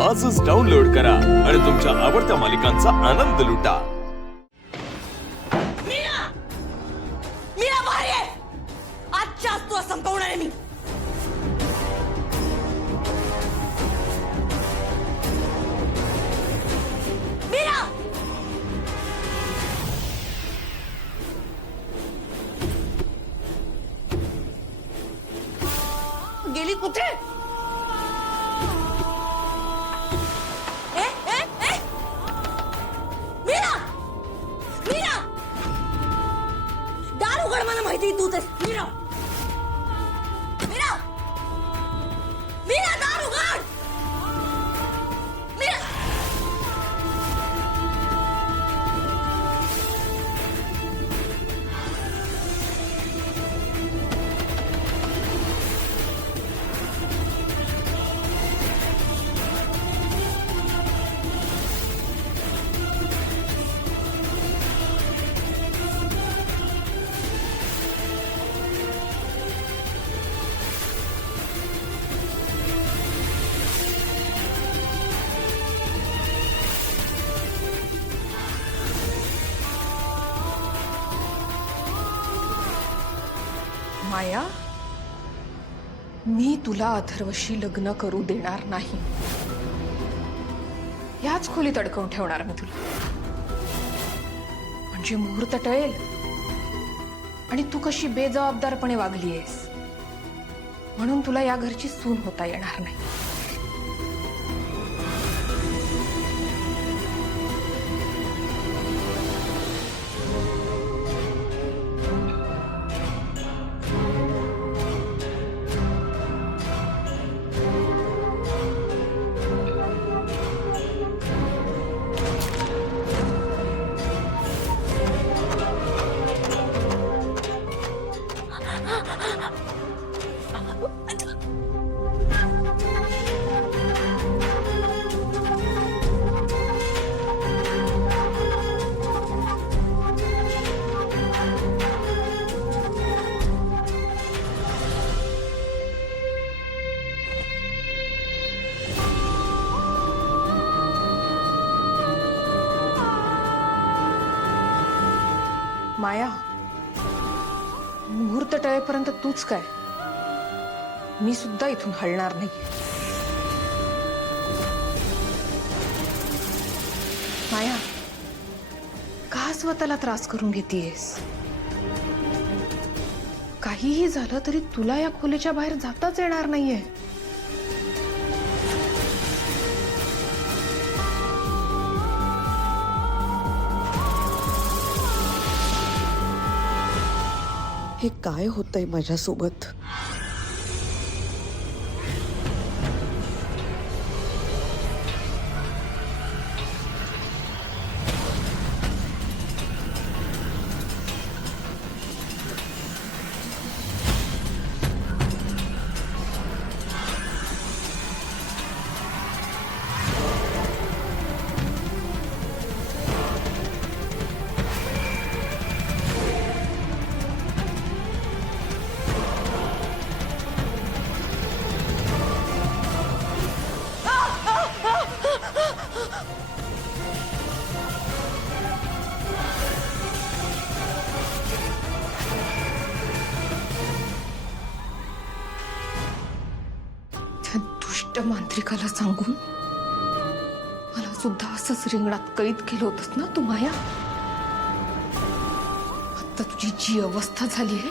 आजच डाउनलोड करा आणि तुमच्या आवडत्या मालिकांचा आनंद लुटा। मीरा! मीरा बाहेर ये! आजच्याच तुला संपवणार आहे मी। मीरा! गेली कुठे? मीरा! मीरा! दार उघड, मला माहिती तू ते। मीरा! मीरा! मीरा, दार उघड! मीरा! माया, मी तुला अथर्वशी लग्न करू देणार नाही। याच खोलीत अडकवून ठेवणार मी तुला, म्हणजे मुहूर्त टळेल आणि तू कशी बेजबाबदारपणे वागली आहेस म्हणून तुला या घरची सून होता येणार नाही। माया, मुहूर्त टळेपर्यंत तूच काय, मी सुद्धा इथून हलणार नाही। माया, का स्वतःला त्रास करून घेतेयस? काहीही झालं तरी तुला या खोलीच्या बाहेर जाताच येणार नाहीये। हे काय होतंय माझ्यासोबत? दुष्ट मांत्रिकाला सांगून मला सुद्धा असंच रिंगणात कैद केलं होतंस ना तू माया? आता तुझी जी अवस्था झाली आहे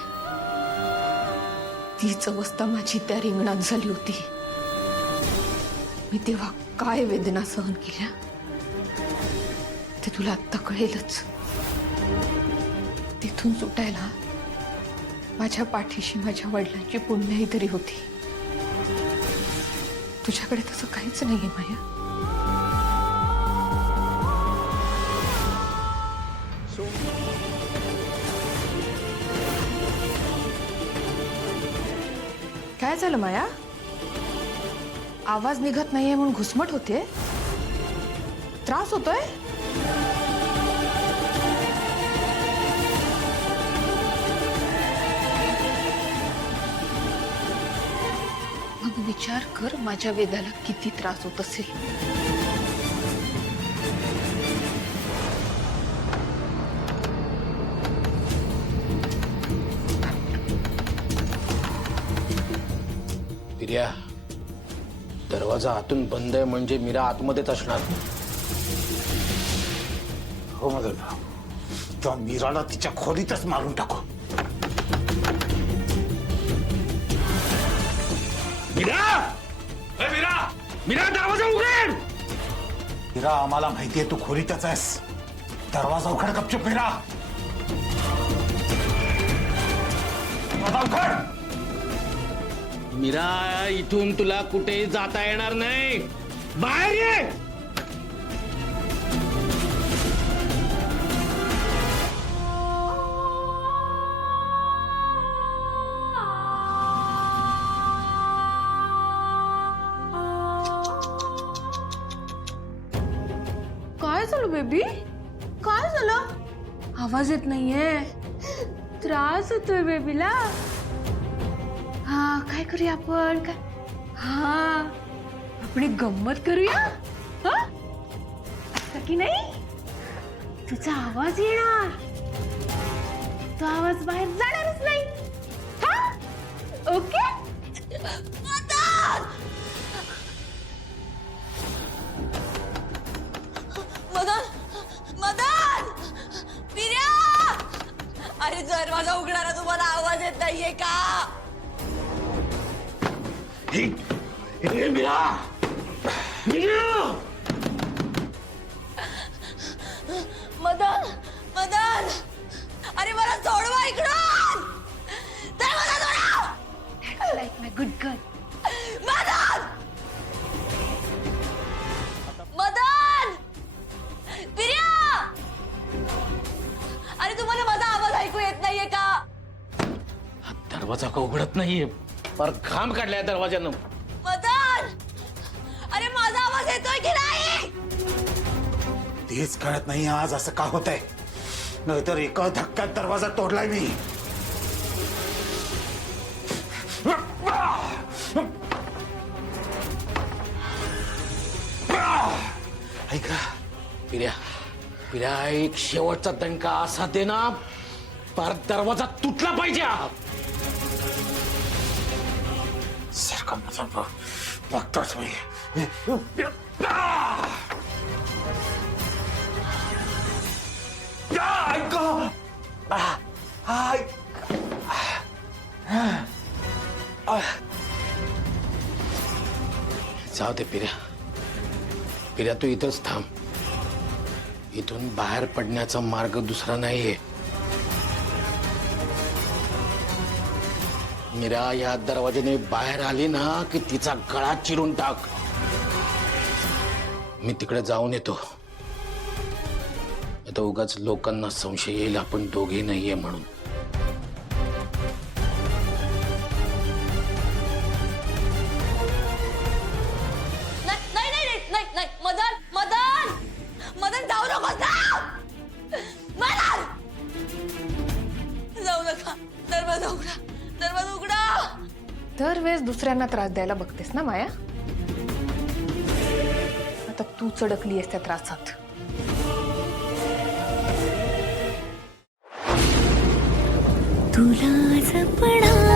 तीच अवस्था माझी त्या रिंगणात झाली होती। मी तेव्हा काय वेदना सहन केल्या ते तुला आत्ता कळेलच। तिथून सुटायला माझ्या पाठीशी माझ्या वडिलांची पुण्याई तरी होती। तुझ्याकडे तसं काहीच नाहीये माया। काय झालं माया? आवाज निघत नाहीये म्हणून घुसमट होते? त्रास होतोय? विचार कर माझ्या वेदाला किती त्रास होत असेल. प्रिया, दरवाजा आतून बंद आहे म्हणजे मीरा आतमध्येच असणार. हो मदनराव, त्या मीराला तिच्या खोलीतच मारून टाकू. मीरा! ए मीरा! मीरा, दरवाजा उघड! मीरा, आम्हाला माहितीये तू खोलीतच आहेस. दरवाजा उघड, गपचूप मीरा. दरवाजा उघड. मीरा, इथून तुला कुठेही जाता येणार नाही. बाहेर ये. काय झालं बेबी? काय झालं? आवाज येत नाहीये. त्रास होतोय बेबीला. हा, काय करूया आपण? काय? हा, आपण एक गंमत करूया. हा, असं की नाही? तुझा आवाज येणार, तो आवाज बाहेर जाणारच नाही. हा, ओके? मदन, मदन, पिर्या! अरे दरवाजा उघडायला तुम्हाला आवाज येत नाहीये का? ए मीरा! मीरा! मदन, मदन, अरे मला सोडवा इकडून. दरवाजा सोडा. लाईक माय गुड गर्ल. मदन, मदन, पिर्या! अरे तुम्हाला माझा आवाज ऐकू येत नाहीये का? हा दरवाजा का उघडत नाहीये? पर घाम काढलाय दरवाजानं. मदन, अरे माझा आवाज येतोय की नाही? तेच कळत नाही आज असं का होतंय. नाहीतर एका धक्क्यात दरवाजा तोडलाय मी. ऐका पिर्या, पिर्या, एक शेवटचा दणका असा दे ना, पर दरवाजा तुटला पाहिजे. सारखं मदन बघतोच मी. जाऊ दे पिर्या. पिर्या, तू इथंच थांब. इथून बाहेर पडण्याचा मार्ग दुसरा नाहीये. मीरा या दरवाजाने बाहेर आली ना की तिचा गळा चिरून टाक. मी तिकडे जाऊन येतो. आता उगाच लोकांना संशय येईल आपण दोघे नाहीये म्हणून. नाही नाही नाही नाही नाही, मदन, मदन, मदन, जाऊ नकोस ना. मदन, जाऊ नका. दरवाजा उघडा, दरवाजा उघडा. दरवेळेस दुसऱ्यांना त्रास द्यायला बघतेस ना माया. आता तू चडकली आहेस त्या त्रासात. तुला जपणार